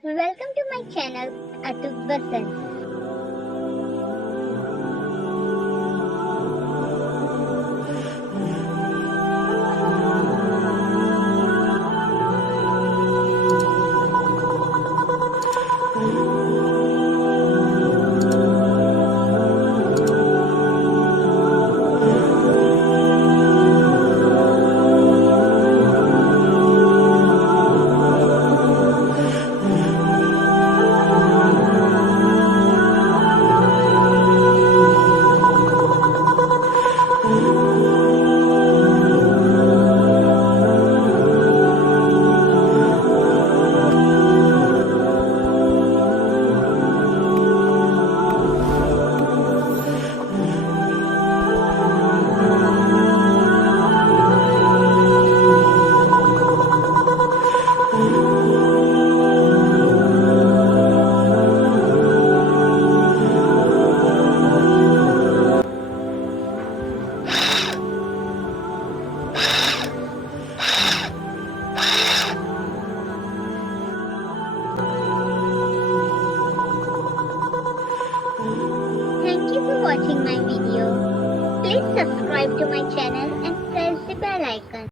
Welcome to my channel Atuk Basar. Thank you for watching my video. Please subscribe to my channel and press the bell icon.